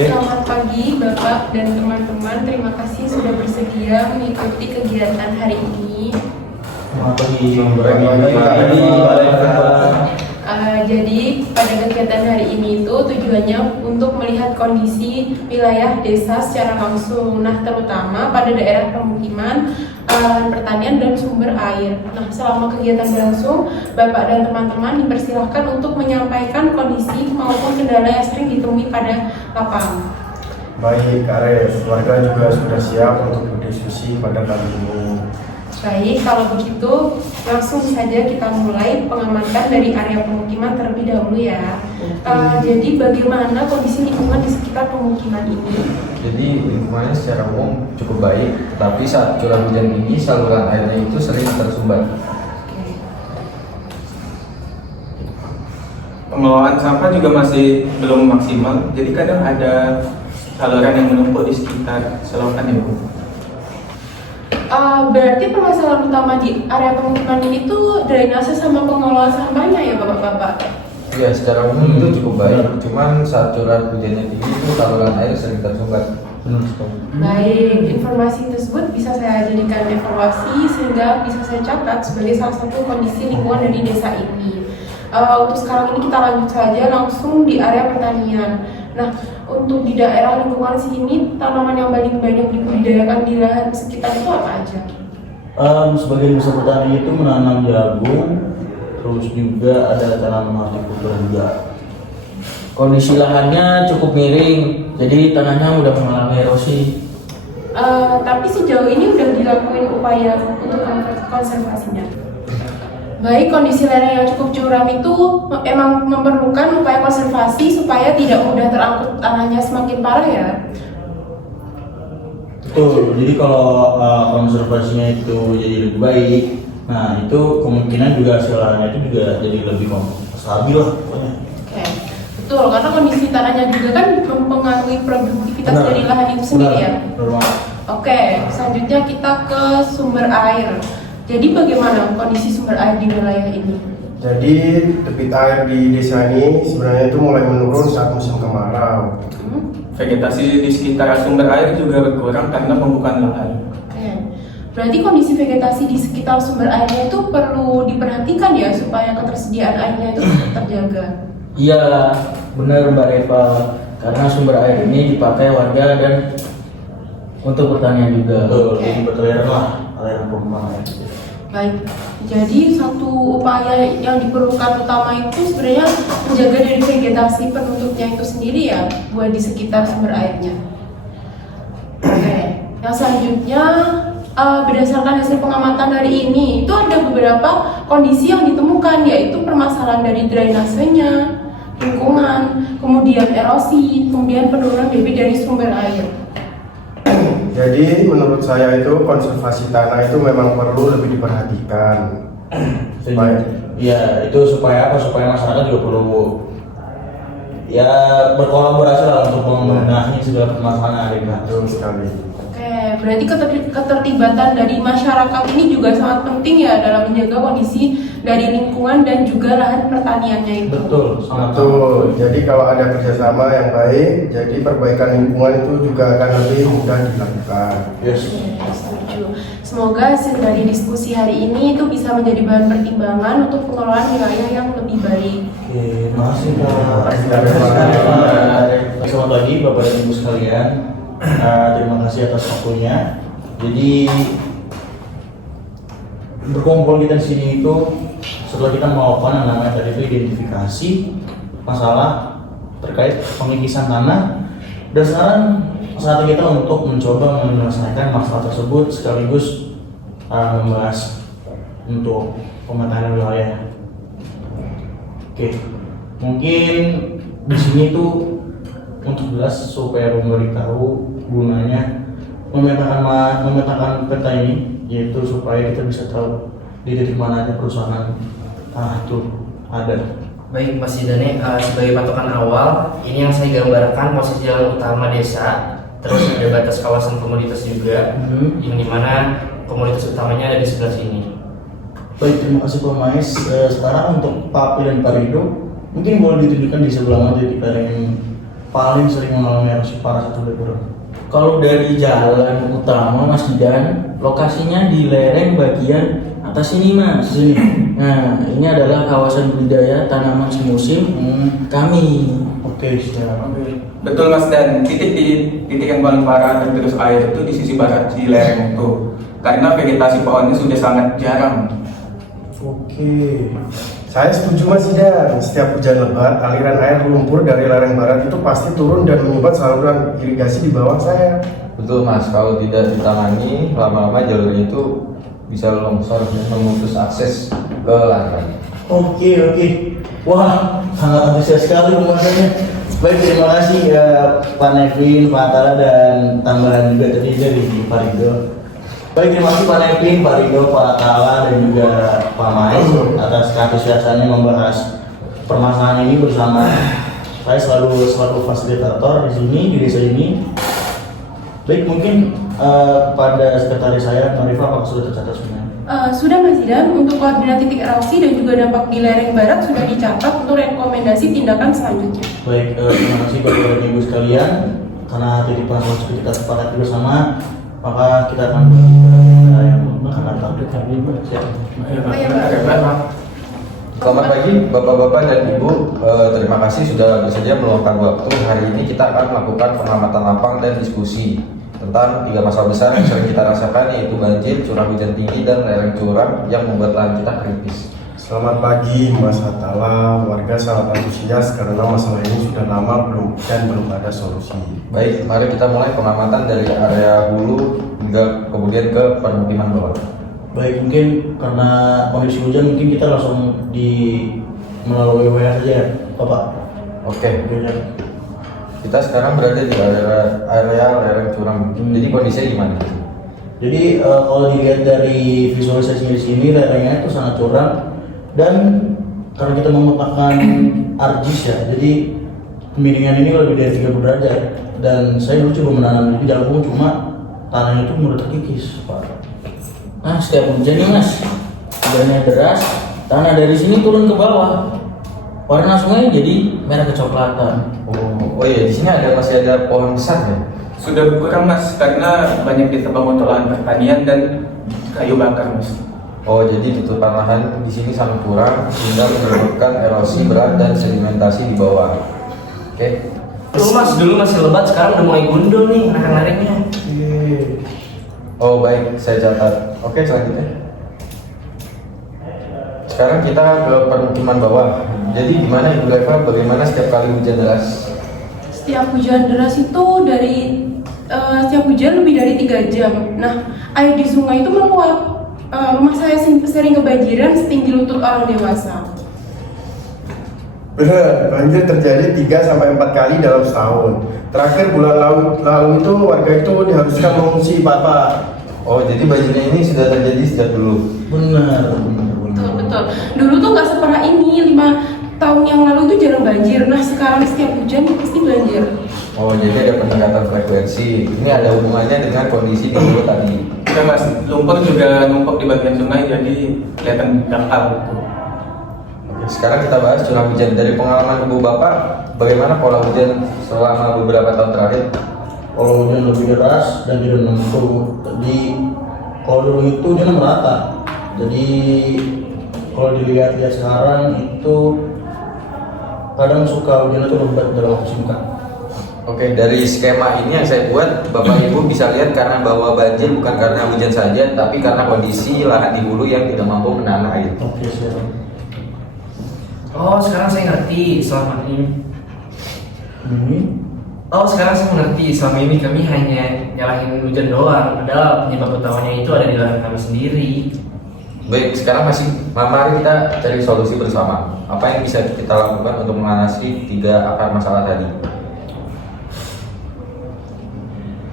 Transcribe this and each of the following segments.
Selamat pagi Bapak dan teman-teman. Terima kasih sudah bersedia mengikuti kegiatan hari ini. Selamat pagi. Jadi pada kegiatan hari ini itu tujuannya untuk melihat kondisi wilayah desa secara langsung. Nah, terutama pada daerah pemukiman, lahan pertanian dan sumber air. Nah, selama kegiatan berlangsung, Bapak dan teman-teman dipersilahkan untuk menyampaikan kondisi maupun kendala yang sering ditemui pada lapangan. Baik, Ares, warga juga sudah siap untuk berdiskusi pada kali ini. Baik, kalau begitu langsung saja kita mulai pengamatan dari area pemukiman terlebih dahulu ya. Jadi bagaimana kondisi lingkungan di sekitar pemukiman ini? Jadi lingkungannya secara umum cukup baik, tapi saat curah hujan tinggi saluran airnya itu sering tersumbat. Pengelolaan sampah juga masih belum maksimal, jadi kadang ada saluran yang menumpuk di sekitar selokan ya Bu. Berarti permasalahan utama di area pemukiman ini tuh drainase sama pengelolaan sampahnya ya Bapak-Bapak? Ya, secara umum itu cukup baik, cuman saat curah hujannya tinggi itu saluran air sering tersumbat. Baik, informasi tersebut bisa saya jadikan evaluasi sehingga bisa saya catat sebagai salah satu kondisi lingkungan dari desa ini. Untuk sekarang ini kita lanjut saja langsung di area pertanian. Nah, untuk di daerah lingkungan sini tanaman yang paling banyak dibudidayakan di lahan sekitar itu apa aja? Sebagian besar petani itu menanam jagung, terus juga ada tanaman hortikultura juga. Kondisi lahannya cukup miring, jadi tanahnya mudah mengalami erosi. Tapi sejauh ini udah dilakuin upaya untuk konservasinya. Baik, kondisi lereng yang cukup curam itu emang memerlukan upaya konservasi supaya tidak mudah terangkut tanahnya semakin parah ya. Betul, jadi kalau konservasinya itu jadi lebih baik, nah itu kemungkinan juga hasil lahannya itu juga jadi lebih stabil lah pokoknya. Oke, betul, karena kondisi tanahnya juga kan mempengaruhi produktivitas dari lahan itu sendiri ya. Oke, selanjutnya kita ke sumber air. Jadi bagaimana kondisi sumber air di wilayah ini? Jadi debit air di desa ini sebenarnya itu mulai menurun saat musim kemarau. Vegetasi di sekitar sumber air juga berkurang karena pembukaan lahan. Oke, berarti kondisi vegetasi di sekitar sumber airnya itu perlu diperhatikan ya supaya ketersediaan airnya itu terjaga. Iya, benar Mbak Eva, karena sumber air ini dipakai warga dan untuk pertanian juga. Betul, jadi beraliran lah, aliran pompa. Baik, jadi satu upaya yang diperlukan utama itu sebenarnya menjaga dari vegetasi penutupnya itu sendiri ya, buat di sekitar sumber airnya. Oke, yang selanjutnya berdasarkan hasil pengamatan hari ini, itu ada beberapa kondisi yang ditemukan, yaitu permasalahan dari drainasenya, lingkungan, kemudian erosi, kemudian penurunan debit dari sumber air. Jadi menurut saya itu konservasi tanah itu memang perlu lebih diperhatikan. Iya, itu supaya apa? Supaya masyarakat juga perlu ya berkolaborasi lah untuk membenahi segala permasalahan yang ada. Betul sekali. Oke, berarti keterlibatan dari masyarakat ini juga sangat penting ya dalam menjaga kondisi dari lingkungan dan juga lahan pertaniannya itu. Betul, sangat Betul. Jadi kalau ada kerjasama yang baik, jadi perbaikan lingkungan itu juga akan lebih mudah dilakukan. Yes. Oke, setuju. Semoga hasil dari diskusi hari ini itu bisa menjadi bahan pertimbangan untuk pengelolaan wilayah yang lebih baik. Oke, makasih Pak. Selamat pagi Bapak dan Ibu sekalian. Terima kasih atas waktunya. Jadi berkumpul kita di sini itu setelah kita melakukan yang namanya tadi itu identifikasi masalah terkait pengikisan tanah, dan sekarang saatnya kita untuk mencoba menyelesaikan masalah tersebut sekaligus membahas untuk pemetanan wilayah. Oke, mungkin di sini tuh untuk jelas supaya pembeli tahu gunanya memetakan peta ini, yaitu supaya kita bisa tahu di titik mana aja perusahaan tanah itu ada. Baik Mas Zidane, sebagai patokan awal, ini yang saya gambarkan posisi jalan utama desa, terus ada batas kawasan komoditas juga, yang dimana komoditas utamanya ada di sebelah sini. Baik, terima kasih Pak Mais. Sekarang untuk Pak Apri dan Pak Rido, mungkin boleh ditunjukkan di sebelah mana titik lereng paling sering mengalami erosi parah itu Bro? Kalau dari jalan utama Mas Didan, lokasinya di lereng bagian atas ini Mas. Sini. Nah, ini adalah kawasan budidaya tanaman semusim kami. Oke, siap. Betul Mas, dan titik yang paling parah dan terus air itu di sisi barat di lereng itu, karena vegetasi pohonnya sudah sangat jarang. Oke. Saya setuju Mas Zidan, setiap hujan lebat, aliran air lumpur dari lereng barat itu pasti turun dan menyumbat saluran irigasi di bawah saya. Betul Mas, kalau tidak ditangani lama-lama jalurnya itu bisa longsor dan memutus akses ke ladang. Oke. Wah, sangat antusias sekali pembahasannya. Baik, terima kasih ya Pak Nevin, Pak Tara, dan tambahan juga tadi dari Pak Rido. Baik, terima kasih Pak Nevin, Pak Rido, Pak Tara, dan juga Pak Mais atas keantusiasannya membahas permasalahan ini bersama. Saya selalu fasilitator di sini, di desa ini. Baik, mungkin pada sekretaris saya, Marifa, apakah sudah tercatat semuanya? Sudah Mas Zidan, untuk koordinat titik erosi dan juga dampak di lereng barat sudah dicatat untuk rekomendasi tindakan selanjutnya. Baik, terima kasih Bapak dan Ibu sekalian. Karena titik permasalahan sudah kita sepakati bersama, maka kita akan yang akan datang. Siap. Selamat pagi Bapak-Bapak dan Ibu, terima kasih sudah bersedia meluangkan waktu. Hari ini kita akan melakukan pengamatan lapang dan diskusi tentang 3 masalah besar yang sering kita rasakan, yaitu banjir, curah hujan tinggi, dan lereng curam yang membuat lahan kita kritis. Selamat pagi Mas Atala, warga sangat antusias karena masalah ini sudah lama belum ada solusi. Baik, mari kita mulai pengamatan dari area hulu hingga kemudian ke permukiman bawah. Baik, mungkin karena kondisi hujan mungkin kita langsung melalui WA saja, Bapak. Oke, Oke. kita sekarang berada di area lereng curam. Jadi kondisinya gimana? Jadi kalau dilihat dari visualisasi di sini, lerengnya itu sangat curam dan karena kita menggunakan argis ya, jadi kemiringan ini lebih dari 30 derajat. Dan saya dulu coba menanam di jagung, cuma tanahnya itu mulai terkikis, Pak. Nah, setiap hujan nih Mas, hujannya deras, tanah dari sini turun ke bawah. Warna sungai jadi merah kecoklatan. Oh iya, di sini masih ada pohon besar ya? Sudah berkurang Mas, karena banyak ditebang untuk lahan pertanian dan kayu bakar Mas. Oh, jadi tutupan lahan di sini sangat kurang sehingga menyebabkan erosi berat dan sedimentasi di bawah. Oke. Dulu masih lebat, sekarang udah mulai gundul nih narik-nariknya. Oh baik, saya catat. Oke, selanjutnya. Sekarang kita ke permukiman bawah. Jadi gimana Ibu Eva, bagaimana setiap kali hujan deras? Setiap hujan deras itu setiap hujan lebih dari 3 jam. Nah, air di sungai itu meluap. Rumah saya sering kebanjiran setinggi lutut orang dewasa. Benar, banjir terjadi 3-4 kali dalam setahun. Terakhir bulan lalu itu warga itu diharuskan mengungsi Bapak. Oh, jadi banjirnya ini sudah terjadi sejak dulu. Benar. Betul. Dulu tuh nggak separah ini, 5 tahun yang lalu itu jarang banjir. Nah, sekarang setiap hujan pasti banjir. Oh, jadi ada peningkatan frekuensi. Ini ada hubungannya dengan kondisi di hulu tadi. Ya Mas, lumpur juga numpuk di bagian sungai, jadi kelihatan dangkal. Oke, sekarang kita bahas curah hujan. Dari pengalaman Ibu Bapak, bagaimana pola hujan selama beberapa tahun terakhir? Kalau hujan lebih deras dan tidak menentu. Jadi kalau dulu itu dia merata. Jadi kalau dilihat ya sekarang itu kadang suka hujan itu lebat dalam waktu singkat. Oke, dari skema ini yang saya buat, Bapak Ibu bisa lihat karena bahwa banjir bukan karena hujan saja, tapi karena kondisi lahan di hulu yang tidak mampu menahan air. Oke, siap. Oh, sekarang saya ngerti selama ini. Oh, sekarang saya mengerti. Selama ini kami hanya nyalahin hujan doang, padahal penyebab utamanya itu ada di lahan kami sendiri. Baik, sekarang mari kita cari solusi bersama. Apa yang bisa kita lakukan untuk mengatasi 3 akar masalah tadi?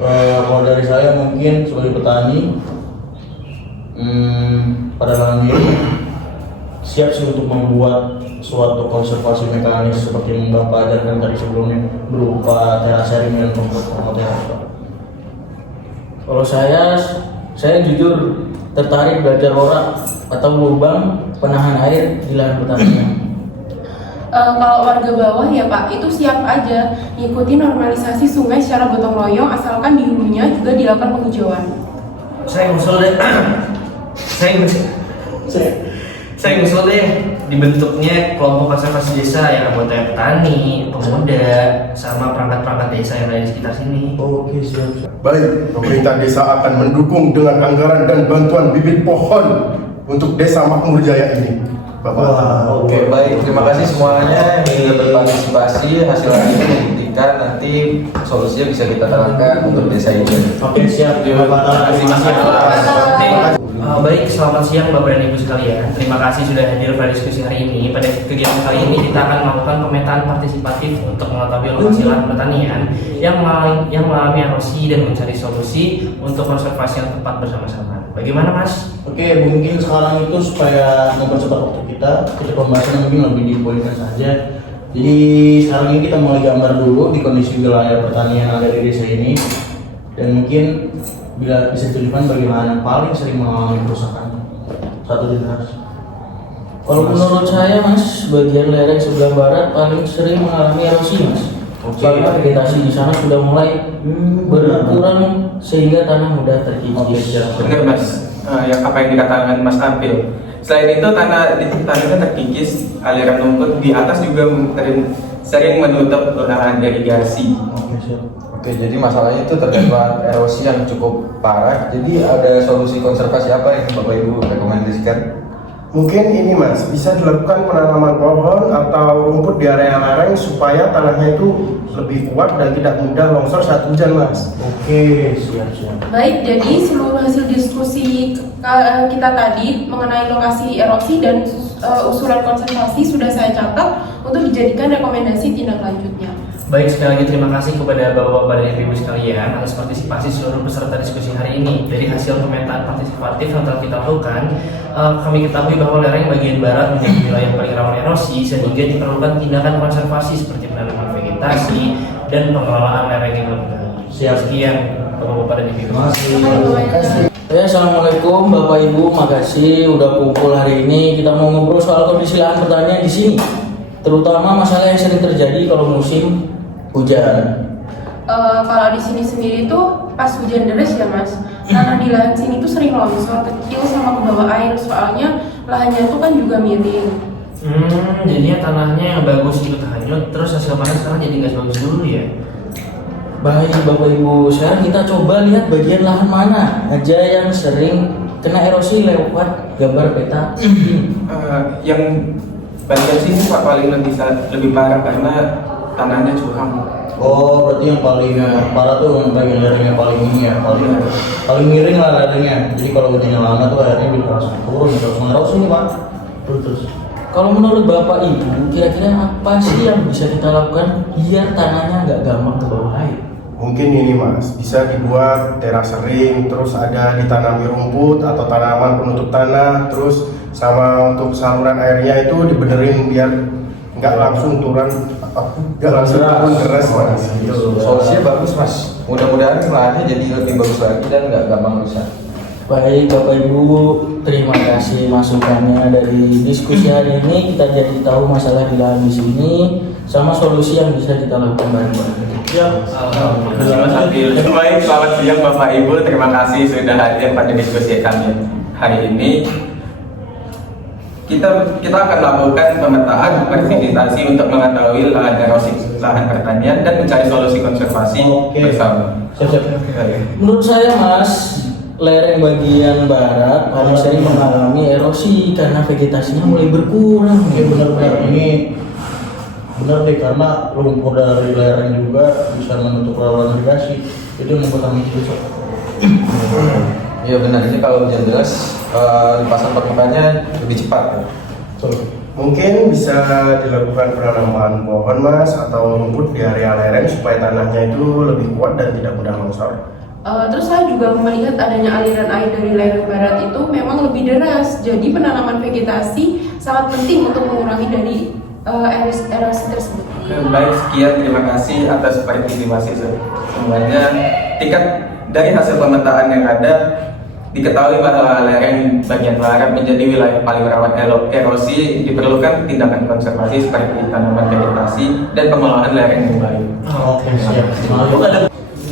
Kalau dari saya mungkin sebagai petani pada lahan ini siap sih untuk membuat suatu konservasi mekanis seperti yang Bapak ajarkan tadi sebelumnya berupa terasering dan pemroteas. Kalau saya jujur tertarik belajar lorak atau lubang penahan air di lahan pertanian. Kalau warga bawah ya Pak, itu siap aja ngikuti normalisasi sungai secara gotong royong asalkan di hulunya juga dilakukan penghijauan. Saya usul deh. Saya usul deh dibentuknya kelompok konservasi desa yang anggotanya petani, pemuda, sama perangkat-perangkat desa yang ada di sekitar sini. Oke, siap. Baik, pemerintah desa akan mendukung dengan anggaran dan bantuan bibit pohon untuk desa Makmur Jaya ini. Bapak. Oke, baik. Terima kasih semuanya yang sudah berpartisipasi. Hasil ini membuktikan nanti solusinya bisa kita terapkan untuk desa ini. Oke, siap. Terima kasih, Mas. Baik, selamat siang Bapak dan Ibu sekalian. Terima kasih sudah hadir pada diskusi hari ini. Pada kegiatan kali ini kita akan melakukan pemetaan partisipatif untuk mengetahui lokasi lahan pertanian yang mengalami erosi dan mencari solusi untuk konservasi yang tepat bersama-sama. Bagaimana Mas? Oke, mungkin sekarang itu supaya mempercepat waktu kita pembahasan mungkin lebih dipoinkan saja. Jadi sekarang ini kita mulai gambar dulu di kondisi wilayah pertanian yang ada di desa ini, dan mungkin bila bisa ditunjukkan bagaimana yang paling sering mengalami kerusakan satu generasi. Kalau menurut saya Mas, bagian lereng sebelah barat paling sering mengalami erosi Mas. Karena vegetasi di sana sudah mulai berkurang sehingga tanah mudah terkikis. Benar Mas, yang apa yang dikatakan Mas Apil. Selain itu tanahnya terkikis, aliran lumpur di atas juga sering menutup lahan irigasi. Oke, siap. Oke, jadi masalahnya itu terdapat erosi yang cukup parah. Jadi ada solusi konservasi apa yang Bapak Ibu rekomendasikan? Mungkin ini Mas, bisa dilakukan penanaman pohon atau rumput di area lereng supaya tanahnya itu lebih kuat dan tidak mudah longsor saat hujan Mas. Oke, siap. Baik, jadi seluruh hasil diskusi kita tadi mengenai lokasi erosi dan usulan konservasi sudah saya catat untuk dijadikan rekomendasi tindak lanjutnya. Baik, sekali lagi terima kasih kepada Bapak-Bapak dan Ibu sekalian atas partisipasi seluruh peserta diskusi hari ini. Dari hasil pemetaan partisipatif yang telah kita lakukan, kami ketahui bahwa lereng bagian barat menjadi wilayah paling rawan erosi sehingga diperlukan tindakan konservasi seperti penanaman vegetasi dan pengelolaan lereng yang lebih baik. Sekian Bapak-Bapak dan Ibu. Ya, assalamualaikum Bapak Ibu, makasih udah kumpul hari ini. Kita mau ngobrol soal kondisi lahan pertanian di sini, terutama masalah yang sering terjadi kalau musim hujan. Kalau di sini sendiri tuh pas hujan deras ya Mas, tanah di lahan sini tuh sering longsor kecil sama ke bawah air, soalnya lahannya tuh kan juga miring. Jadinya tanahnya yang bagus ikut hanyut, terus hasil panen sekarang jadi nggak bagus dulu ya. Baik Bapak Ibu, sekarang kita coba lihat bagian lahan mana aja yang sering kena erosi lewat gambar peta. Yang bagian sini Pak paling lebih parah karena tanahnya curam. Oh, berarti yang paling parah tuh yang bagian lereng yang paling ini ya, paling miring lah lerengnya. Jadi kalau hujannya lama tuh airnya bisa langsung turun, langsung ngeros ini Pak. Terus. Kalau menurut Bapak Ibu, kira-kira apa sih yang bisa kita lakukan biar tanahnya nggak gampang ke bawah air? Mungkin ini Mas, bisa dibuat teras ring, terus ada ditanami rumput atau tanaman penutup tanah, terus sama untuk saluran airnya itu dibenerin biar nggak langsung turun deras Mas. Solusinya bagus Mas. Mudah-mudahan lahannya jadi lebih bagus lagi dan nggak gampang rusak. Baik Bapak Ibu, terima kasih masukannya dari diskusi hari ini. Kita jadi tahu masalah di lahan di sini sama solusi yang bisa kita lakukan bareng-bareng. Terima kasih Mas Apil. Baik, selamat siang Bapak Ibu. Terima kasih sudah hadir pada diskusi kami hari ini. Kita akan lakukan pemetaan verifikasi untuk mengetahui lahan erosi lahan pertanian dan mencari solusi konservasi bersama. Menurut saya Mas, lereng bagian barat paling sering mengalami erosi karena vegetasinya mulai berkurang. Oke, benar-benar ini benar deh, karena lumpur dari lereng juga bisa menutup saluran irigasi. Itu yang membuat kami susah. Iya benar, ini kalau hujan deras limpasan permukaannya lebih cepat. Mungkin bisa dilakukan penanaman pohon Mas atau rumput di area lereng supaya tanahnya itu lebih kuat dan tidak mudah longsor. Terus saya juga melihat adanya aliran air dari lereng barat itu memang lebih deras. Jadi penanaman vegetasi sangat penting untuk mengurangi dari erosi tersebut. Baik, sekian, terima kasih atas partisipasi semuanya. Tingkat dari hasil pemetaan yang ada, Diketahui bahwa lereng bagian barat menjadi wilayah paling rawan erosi, diperlukan tindakan konservasi seperti tanaman vegetasi dan pengelolaan lereng yang baik. Oke, siap.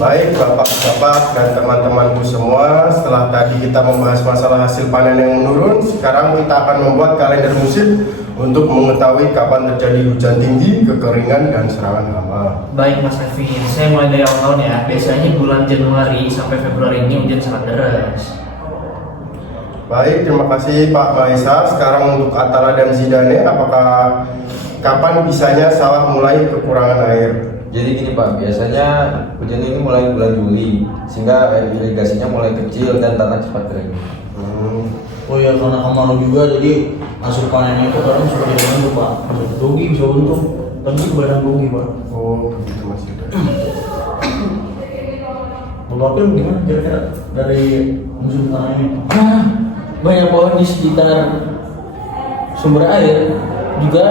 Baik Bapak-Bapak dan teman-temanku semua, setelah tadi kita membahas masalah hasil panen yang menurun, sekarang kita akan membuat kalender musim untuk mengetahui kapan terjadi hujan tinggi, kekeringan, dan serangan hama. Baik Mas Kevin, saya mulai dari awal tahun ya. Biasanya bulan Januari sampai Februari ini hujan sangat deras. Baik, terima kasih Pak Maesa. Sekarang untuk Atala dan Zidane, apakah kapan bisanya sawah mulai kekurangan air? Jadi gini Pak, biasanya hujan ini mulai bulan Juli, sehingga air irigasinya mulai kecil dan tanah cepat kering. Oh ya, karena kemarau juga, jadi hasil panennya itu kadang suka dibantu Pak. Rugi bisa untung, tapi badan rugi Pak. Oh, begitu Mas Yuda. Bapak gimana kira-kira dari musim tanah ini? Banyak pohon di sekitar sumber air juga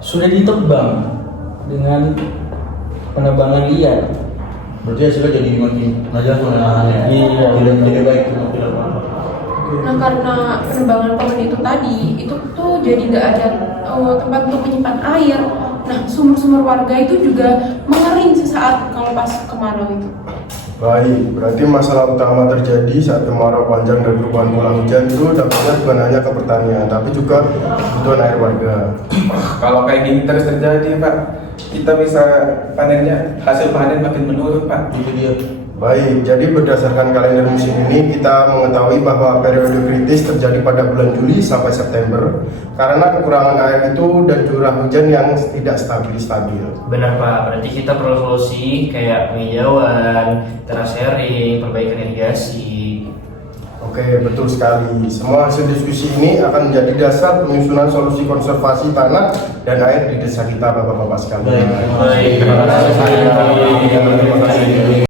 sudah ditebang dengan penebangan liar. Berarti hasilnya jadi makin najis penanganannya. Iya. Tidak baik, tidak apa-apa. Nah karena penebangan pohon itu tadi, itu tuh jadi nggak ada tempat untuk menyimpan air. Nah sumur-sumur warga itu juga mengering sesaat kalau pas kemarau itu. Baik, berarti masalah utama terjadi saat kemarau panjang dan perubahan pola hujan itu dampaknya bukan hanya ke pertanian, tapi juga kebutuhan air warga. Kalau kayak gini terus terjadi Pak, kita bisa hasil panen makin menurun Pak. Itu dia. Baik, jadi berdasarkan kalender musim ini kita mengetahui bahwa periode kritis terjadi pada bulan Juli sampai September karena kekurangan air itu dan curah hujan yang tidak stabil. Benar Pak, berarti kita perlu solusi kayak penghijauan, terasering, perbaikan irigasi. Oke, betul sekali. Semua hasil diskusi ini akan menjadi dasar penyusunan solusi konservasi tanah dan air di desa kita, Bapak-Bapak sekalian. Baik, terima kasih.